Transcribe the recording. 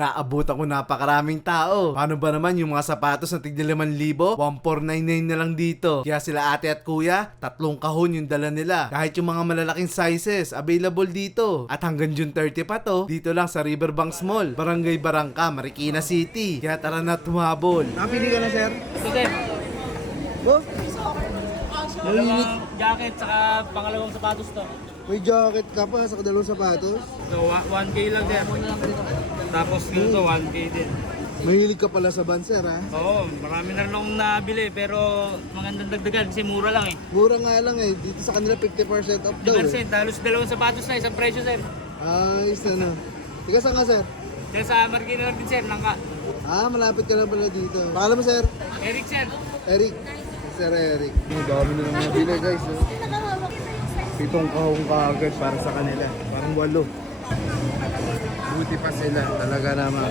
Naabutan ko napakaraming tao. Paano ba naman yung mga sapatos na tignan 5,000? 1,499 na lang dito. Kaya sila ate at kuya, 3 kahon yung dala nila. Kahit yung mga malalaking sizes, available dito. At hanggang June 30 pa to, dito lang sa Riverbanks Mall, Barangay Barangka, Marikina City. Kaya tara na tumabol. Nakapili ka na, sir? Ito sir, Oh, dalawang jacket saka pangalawang sapatos to. may jacket ka pa sa dalawang sapatos. So 1K lang sir. Tapos dito 1K din. Mahilig ka pala sa van, sir, ha? Oo, marami na rin akong nabili pero magandang dagdagan kasi mura lang eh. Mura nga lang eh. Dito sa kanila 50% off daw eh. 50%, halos dalawang sapatos na isang presyo sir. Ayos na na. Tiga saan ka, sir? Diyan sa Marikina lang din sir, Langka. Ah, malapit ka na pala dito. Pakala mo, sir? Eric sir. Eric. Sir Eric. Ang dami na lang nabili, guys. Oh. 7 kahong kaagad para sa kanila. Parang 8. Buti pa sila. Talaga naman.